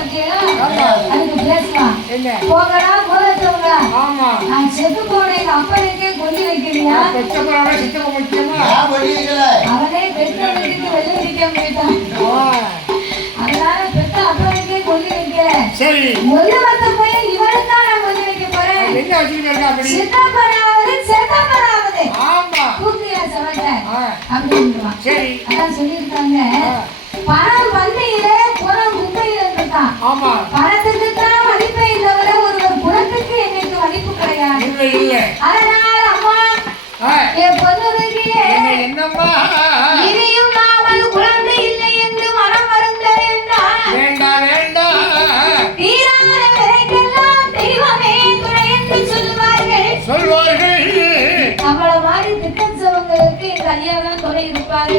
அதுக்கு பேசலாம். போகடா போகட்டவங்க. நான் செத்து போன எங்க அப்பனுக்கே கொல்லி வைக்கலையா? அவனே பெற்றவனுக்கு வெள்ளை வைக்க போயிட்டான். அதனால பெற்ற அப்பனுக்கே கொல்லி வைக்கல. ஒண்ணு வந்த போய் இவனுக்கு தான் நான் கொல்லி வைக்க போறேன். சித்தப்பனாவது செத்தப்பனாவது கூப்பியா சவட்ட அப்படின்றான். அதான் சொல்லியிருக்காங்க, பணம் வண்டியிலே புறம் குப்பையில இருக்கான். பணத்துக்கு தான் மதிப்பே தவிர ஒருவர் குணத்துக்கு எனக்கு மதிப்பு கிடையாது. அதனால அம்மா என் பொண்ணுகியே இனியும் நாமல் குழந்தை இல்லை என்று மனம் வருந்த வேண்டாம். தீராத விரைக்கெல்லாம் தெய்வமே துணை என்று சொல்வார்கள். அவளை மாதிரி திட்டச்சவங்களுக்கு என் கல்யாணம் துணை இருப்பாரு.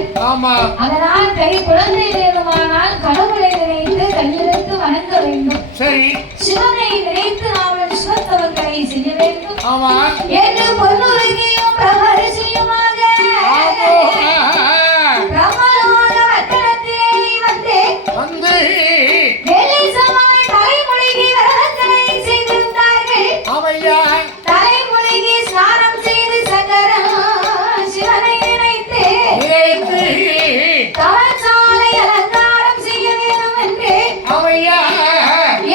அதனால் கை குழந்தை வேணுமானால் கடவுளை நினைத்து கையெழுத்து வணங்க வேண்டும். சிவனை நினைத்து நாங்கள் சிவத்தவங்களை செய்ய வேண்டும் என்று பொன்னுரையும் பிரமரிசியுமாக பிரம்மலோக வட்டத்திலே வந்து வெள்ளை சமாய் தலைமுழுகி விரதங்களை செய்திருந்தார்கள். தலைமுழுகி ஸ்நானம் செய்து சங்கரன் சிவனை நினைத்து தவச்சாலை அலங்காரம் செய்ய வேண்டும் என்று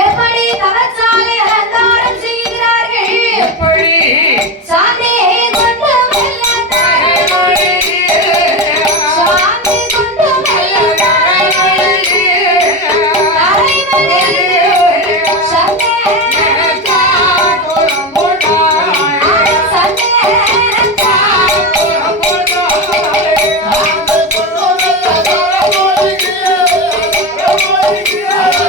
எப்படி தவச்சாலை அலங்காரம் செய்கிறார்கள்? சாந்தி கொண்டு சாந்தி கொண்டு Yeah.